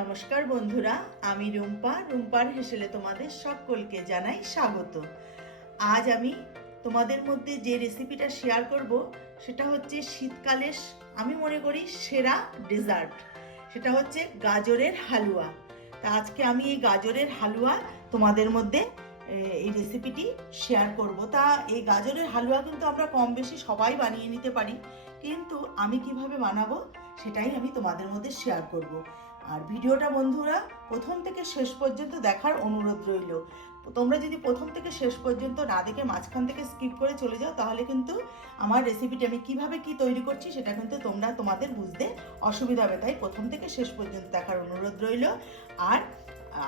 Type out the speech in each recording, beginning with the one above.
নমস্কার বন্ধুরা, আমি রুম্পা। রুম্পার হেসেলে তোমাদের সকলকে জানাই স্বাগত। আজ আমি তোমাদের মধ্যে যে রেসিপিটা শেয়ার করব, সেটা হচ্ছে শীতকালের, আমি মনে করি, সেরা ডেজার্ট সেটা হচ্ছে গাজরের হালুয়া। তা আজকে আমি এই গাজরের হালুয়া তোমাদের মধ্যে এই রেসিপিটি শেয়ার করব। তা এই গাজরের হালুয়া কিন্তু আমরা কম বেশি সবাই বানিয়ে নিতে পারি, কিন্তু আমি কীভাবে বানাবো, সেটাই আমি তোমাদের মধ্যে শেয়ার করব। আর ভিডিওটা বন্ধুরা প্রথম থেকে শেষ পর্যন্ত দেখার অনুরোধ রইল। তোমরা যদি প্রথম থেকে শেষ পর্যন্ত না দেখে মাঝখান থেকে স্কিপ করে চলে যাও, তাহলে কিন্তু আমার রেসিপিটি আমি কীভাবে কি তৈরি করছি সেটা কিন্তু তোমরা তোমাদের বুঝতে অসুবিধা হবে। তাই প্রথম থেকে শেষ পর্যন্ত দেখার অনুরোধ রইল। আর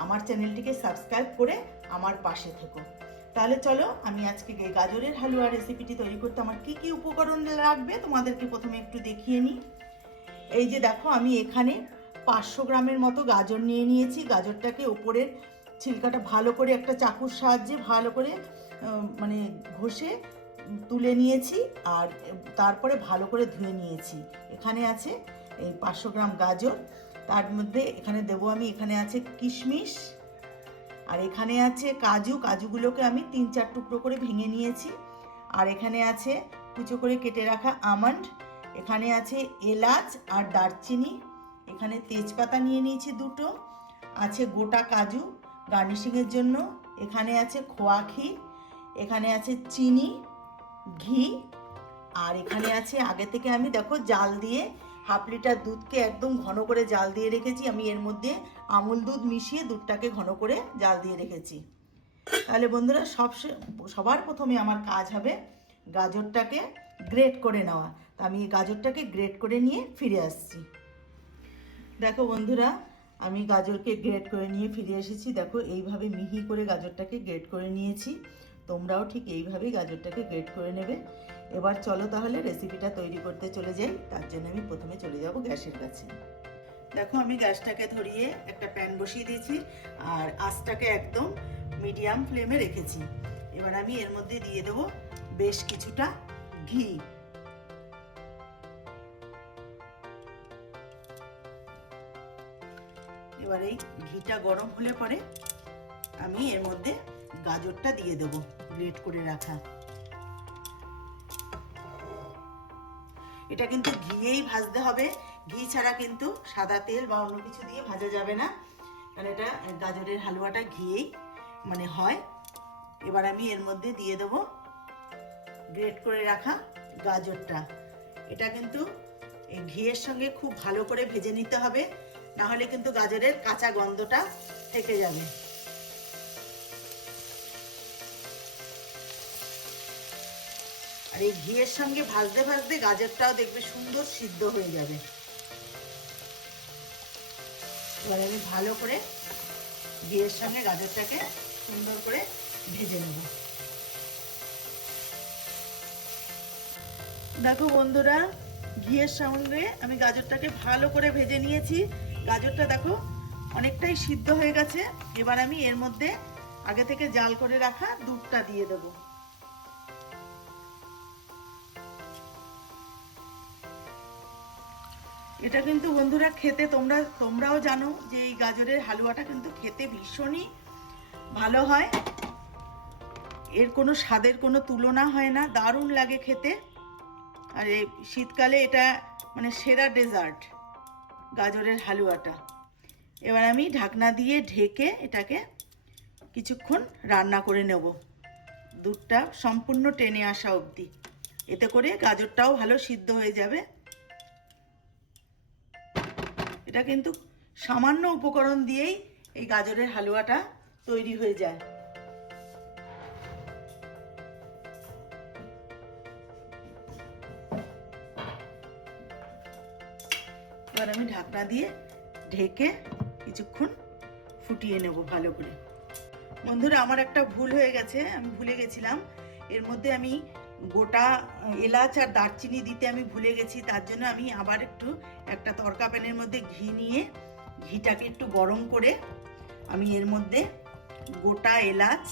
আমার চ্যানেলটিকে সাবস্ক্রাইব করে আমার পাশে থেকো। তাহলে চলো, আমি আজকে গাজরের হালুয়া রেসিপিটি তৈরি করতে আমার কি কি উপকরণ লাগবে তোমাদেরকে প্রথমে একটু দেখিয়ে নিই। এই যে দেখো, আমি এখানে পাঁচশো গ্রামের মতো গাজর নিয়ে নিয়েছি। গাজরটাকে ওপরের ছিলকাটা ভালো করে একটা চাকুর সাহায্যে ভালো করে মানে ঘষে তুলে নিয়েছি আর তারপরে ভালো করে ধুয়ে নিয়েছি। এখানে আছে এই পাঁচশো গ্রাম গাজর। তার মধ্যে এখানে দেবো আমি, এখানে আছে কিশমিশ আর এখানে আছে কাজু। কাজুগুলোকে আমি তিন চার টুকরো করে ভেঙে নিয়েছি। আর এখানে আছে কুচো করে কেটে রাখা আমন্ড। এখানে আছে এলাচ আর দারচিনি। এখানে তেজপাতা নিয়ে নিয়েছি দুটো। আছে গোটা কাজু গার্নিশিংয়ের জন্য। এখানে আছে খোয়া ক্ষীর এখানে আছে চিনি, ঘি, আর এখানে আছে আগে থেকে আমি দেখো জাল দিয়ে হাফ লিটার দুধকে একদম ঘন করে জাল দিয়ে রেখেছি। আমি এর মধ্যে আমুল দুধ মিশিয়ে দুধটাকে ঘন করে জাল দিয়ে রেখেছি। তাহলে বন্ধুরা সব সবার প্রথমে আমার কাজ হবে গাজরটাকে গ্রেট করে নেওয়া। তা আমি গাজরটাকে গ্রেট করে নিয়ে ফিরে আসছি। দেখো বন্ধুরা, আমি গাজরকে গ্রেট করে নিয়ে ফিরে এসেছি। দেখো, এইভাবে মিহি করে গাজরটাকে গ্রেট করে নিয়েছি। তোমরাও ঠিক এইভাবেই গাজরটাকে গ্রেট করে নেবে। এবার চলো তাহলে রেসিপিটা তৈরি করতে চলে যাই। তার জন্য আমি প্রথমে চলে যাব গ্যাসের কাছে। দেখো, আমি গ্যাসটাকে ধরিয়ে একটা প্যান বসিয়ে দিয়েছি আর আঁচটাকে একদম মিডিয়াম ফ্লেমে রেখেছি। এবার আমি এর মধ্যে দিয়ে দেবো বেশ কিছুটা ঘি। এবার এই ঘিটা গরম হলে পরে আমি এর মধ্যে গাজরটা দিয়ে দেব, গ্রেট করে রাখা। এটা কিন্তু ঘিয়েই ভাজতে হবে। ঘি ছাড়া কিন্তু সাদা তেল বা অন্য কিছু দিয়ে ভাজা যাবে না। কারণ এটা গাজরের হালুয়াটা ঘিয়েই মানে হয়। এবার আমি এর মধ্যে দিয়ে দেব, গ্রেট করে রাখা গাজরটা। এটা কিন্তু ঘিয়ের সঙ্গে খুব ভালো করে ভেজে নিতে হবে। না হলে কিন্তু গাজরের কাঁচা গন্ধটা থেকে যাবে। আর এই ঘিয়ের সঙ্গে ভাজতে ভাজতে গাজরটাও দেখবে সুন্দর সিদ্ধ হয়ে যাবে। এবার আমি ভালো করে ঘিয়ের সঙ্গে গাজরটাকে সুন্দর করে ভেজে নেব। দেখো বন্ধুরা, ঘিয়ের সঙ্গে আমি গাজরটাকে ভালো করে ভেজে নিয়েছি। গাজরটা দেখো অনেকটাই সিদ্ধ হয়ে গেছে। এবার আমি এর মধ্যে আগে থেকে জাল করে রাখা দুধটা দিয়ে দেব। এটা কিন্তু বন্ধুরা খেতে তোমরা, তোমরাও জানো যে এই গাজরের হালুয়াটা কিন্তু খেতে ভীষণই ভালো হয়। এর কোনো স্বাদের কোনো তুলনা হয় না, দারুণ লাগে খেতে। আর শীতকালে এটা মানে সেরা ডেজার্ট। গাজরের হালুয়াটা। এবার আমি ঢাকনা দিয়ে ঢেকে এটাকে কিছুক্ষণ রান্না করে নেব। দুধটা সম্পূর্ণ টেনে আসা অবধি। এতে করে গাজরটাও ভালো সিদ্ধ হয়ে যাবে। এটা কিন্তু সামান্য উপকরণ দিয়েই এই গাজরের হালুয়াটা তৈরি হয়ে যায়। এবার আমি ঢাকনা দিয়ে ঢেকে কিছুক্ষণ ফুটিয়ে নেব ভালো করে। বন্ধুরা, আমার একটা ভুল হয়ে গেছে, আমি ভুলে গেছিলাম। এর মধ্যে আমি গোটা এলাচ আর দারচিনি দিতে আমি ভুলে গেছি, তার জন্য আমি আবার একটু একটা তরকা প্যানের মধ্যে ঘি নিয়ে ঘিটাকে একটু গরম করে আমি এর মধ্যে গোটা এলাচ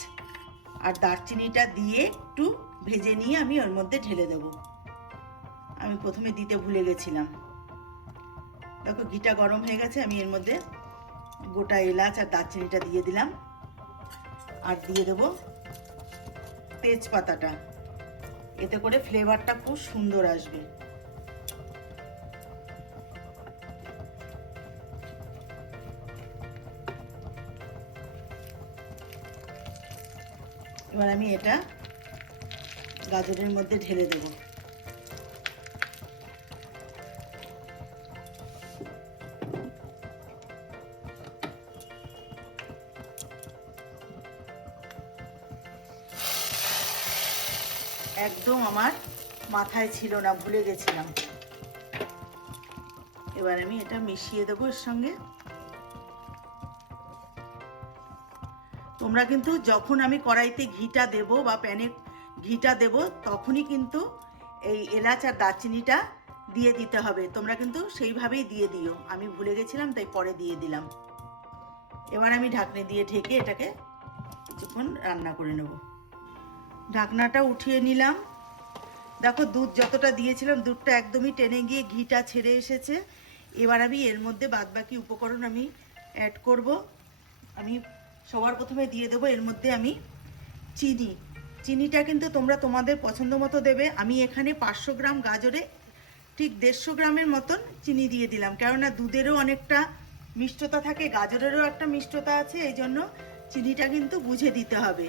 আর দারচিনিটা দিয়ে একটু ভেজে নিয়ে আমি ওর মধ্যে ঢেলে দেব। আমি প্রথমে দিতে ভুলে গেছিলাম। দেখো, ঘিটা গরম হয়ে গেছে, আমি এর মধ্যে গোটা এলাচ আর দারচিনিটা দিয়ে দিলাম। আর দিয়ে দেব তেজপাতাটা। এতে করে ফ্লেভারটা খুব সুন্দর আসবে। এবার আমি এটা গাজরের মধ্যে ঢেলে দেব। একদম আমার মাথায় ছিল না, ভুলে গেছিলাম। এবার আমি এটা মিশিয়ে দেবো এর সঙ্গে। তোমরা কিন্তু যখন আমি কড়াইতে ঘিটা দেব বা প্যানে ঘিটা দেব, তখনই কিন্তু এই এলাচ আর দারচিনিটা দিয়ে দিতে হবে। তোমরা কিন্তু সেইভাবেই দিয়ে দিও। আমি ভুলে গেছিলাম, তাই পরে দিয়ে দিলাম। এবার আমি ঢাকনি দিয়ে ঢেকে এটাকে কিছুক্ষণ রান্না করে নেব। ঢাকনাটা উঠিয়ে নিলাম। দেখো, দুধ যতটা দিয়েছিলাম, দুধটা একদমই টেনে গিয়ে ঘিটা ছেড়ে এসেছে। এবার আমি এর মধ্যে বাদবাকি উপকরণ আমি অ্যাড করব। আমি সবার প্রথমে দিয়ে দেবো, এর মধ্যে আমি চিনি। চিনিটা কিন্তু তোমরা তোমাদের পছন্দ মতো দেবে। আমি এখানে পাঁচশো গ্রাম গাজরে, ঠিক দেড়শো গ্রামের মতন চিনি দিয়ে দিলাম। কেননা দুধেরও অনেকটা মিষ্টতা থাকে, গাজরেরও একটা মিষ্টতা আছে এই জন্য চিনিটা কিন্তু বুঝে দিতে হবে।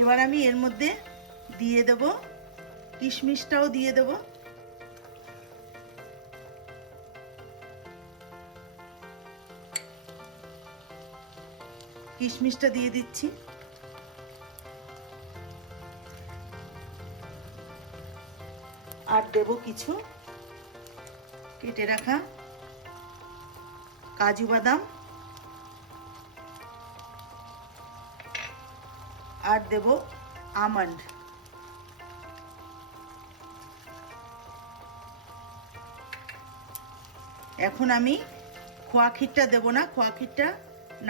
এবার আমি এর মধ্যে দিয়ে দেব, কিশমিশটাও দিয়ে দেব। কিশমিশটা দিয়ে দিচ্ছি। আর দেব কিছু কেটে রাখা কাজু বাদাম। আর দেব আমন্ড। এখন আমি খোয়া ক্ষীরটা দেবো না, খোয়া ক্ষীরটা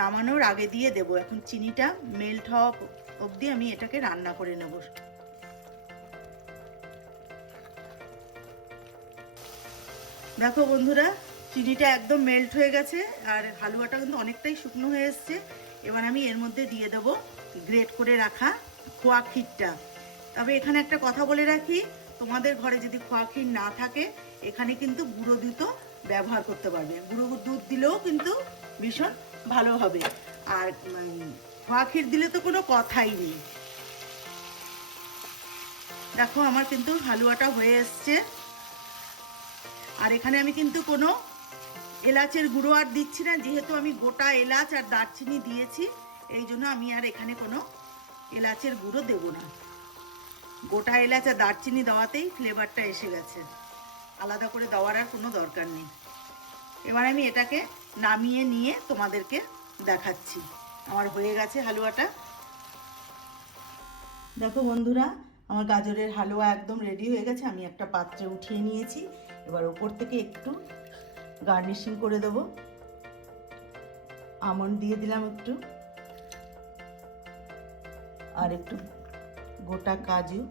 নামানোর আগে দিয়ে দেব। এখন চিনিটা মেল্ট হওয়া অবধি আমি এটাকে রান্না করে নেব। দেখো বন্ধুরা, চিনিটা একদম মেল্ট হয়ে গেছে আর হালুয়াটা কিন্তু অনেকটাই শুকনো হয়ে এসছে। এবার আমি এর মধ্যে দিয়ে দেবো গ্রেট করে রাখা খোয়া ক্ষীরটা। তবে এখানে একটা কথা বলে রাখি, তোমাদের ঘরে যদি খোয়া ক্ষীর না থাকে, এখানে কিন্তু গুঁড়ো দুধও ব্যবহার করতে পারবে। গুঁড়ো দুধ দিলেও কিন্তু ভীষণ ভালো হবে। আর খোয়া ক্ষীর দিলে তো কোনো কথাই নেই। দেখো, আমার কিন্তু হালুয়াটা হয়ে এসছে। আর এখানে আমি কিন্তু কোনো এলাচের গুঁড়ো আর দিচ্ছি না, যেহেতু আমি গোটা এলাচ আর দারচিনি দিয়েছি, এই জন্য আমি আর এখানে কোনো এলাচের গুঁড়ো দেব না। গোটা এলাচ আর দারচিনি দেওয়াতেই ফ্লেভারটা এসে গেছে। আলাদা করে দেওয়ার আর কোনো দরকার নেই। এবার আমি এটাকে নামিয়ে নিয়ে তোমাদেরকে দেখাচ্ছি। আমার হয়ে গেছে হালুয়াটা। দেখো বন্ধুরা, আমার গাজরের হালুয়া একদম রেডি হয়ে গেছে, আমি একটা পাত্রে উঠিয়ে নিয়েছি। এবার ওপর থেকে একটু গার্নিশিং করে দেবো। আমন্ড দিয়ে দিলাম একটু। আর একটু গোটা কাজু।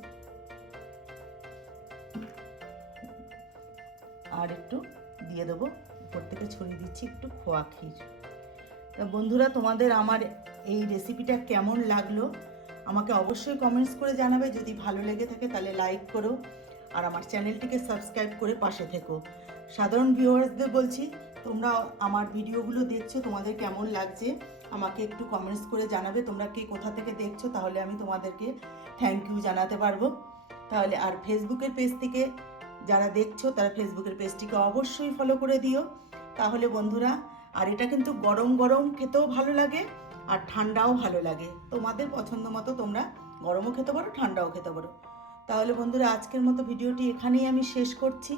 আর একটু দিয়ে দেবো। উপর থেকে ছড়িয়ে দিচ্ছি একটু খোয়া ক্ষীর। তা বন্ধুরা, তোমাদের আমার এই রেসিপিটা কেমন লাগল? আমাকে অবশ্যই কমেন্টস করে জানাবে। যদি ভালো লেগে থাকে তাহলে লাইক করো। আর আমার চ্যানেলটিকে সাবস্ক্রাইব করে পাশে থেকো। সাধারণ ভিউয়ার্সদের বলছি, তোমরা আমার ভিডিওগুলো দেখছ, তোমাদের কেমন লাগছে? আমাকে একটু কমেন্টস করে জানাবে, তোমরা কে কোথা থেকে দেখছ, তাহলে আমি তোমাদেরকে থ্যাংক ইউ জানাতে পারব। তাহলে আর ফেসবুকের পেজ থেকে যারা দেখছ, তারা ফেসবুকের পেজটিকে অবশ্যই ফলো করে দিও। তাহলে বন্ধুরা, আর এটা কিন্তু গরম গরম খেতেও ভালো লাগে, আর ঠান্ডাও ভালো লাগে। তোমাদের পছন্দ মতো তোমরা গরমও খেতে পারো, ঠান্ডাও খেতে পারো। তাহলে বন্ধুরা, আজকের মতো ভিডিওটি এখানেই আমি শেষ করছি।